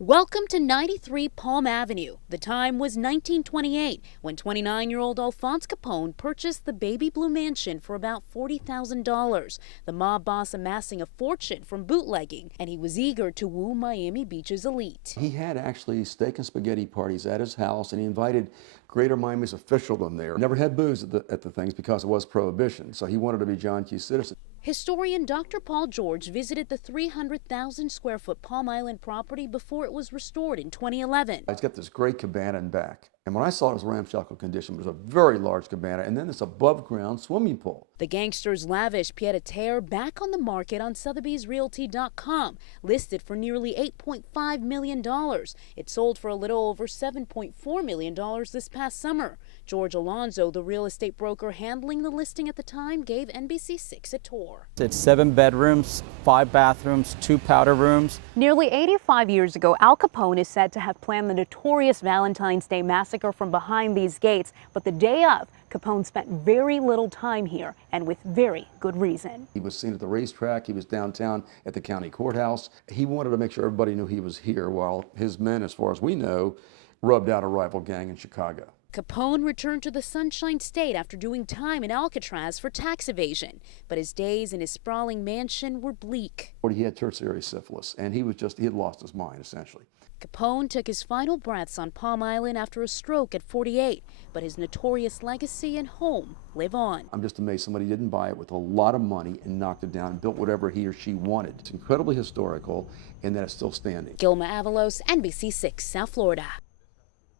Welcome to 93 Palm Avenue. The time was 1928 when 29-year-old Alphonse Capone purchased the baby blue mansion for about $40,000. The mob boss amassing a fortune from bootlegging, and he was eager to woo Miami Beach's elite. He had actually steak and spaghetti parties at his house, and he invited Greater Miami's officialdom there. Never had booze at the things because it was prohibition, so he wanted to be John Q. Citizen. Historian Dr. Paul George visited the 300,000 square foot Palm Island property before it was restored in 2011. He's got this great cabana in back. And when I saw it, it was ramshackle condition. It was a very large cabana, and then this above-ground swimming pool. The gangster's lavish pied-à-terre back on the market on Sotheby'sRealty.com, listed for nearly $8.5 million. It sold for a little over $7.4 million this past summer. George Alonzo, the real estate broker handling the listing at the time, gave NBC6 a tour. It's 7 bedrooms, 5 bathrooms, 2 powder rooms. Nearly 85 years ago, Al Capone is said to have planned the notorious Valentine's Day massacre from behind these gates, but the day of, Capone spent very little time here, and with very good reason. He was seen at the racetrack, he was downtown at the county courthouse. He wanted to make sure everybody knew he was here, while his men, as far as we know, rubbed out a rival gang in Chicago. Capone returned to the Sunshine State after doing time in Alcatraz for tax evasion, but his days in his sprawling mansion were bleak. He had tertiary syphilis, and he had lost his mind, essentially. Capone took his final breaths on Palm Island after a stroke at 48, but his notorious legacy and home live on. I'm just amazed somebody didn't buy it with a lot of money and knocked it down and built whatever he or she wanted. It's incredibly historical in that it's still standing. Gilma Avalos, NBC6, South Florida.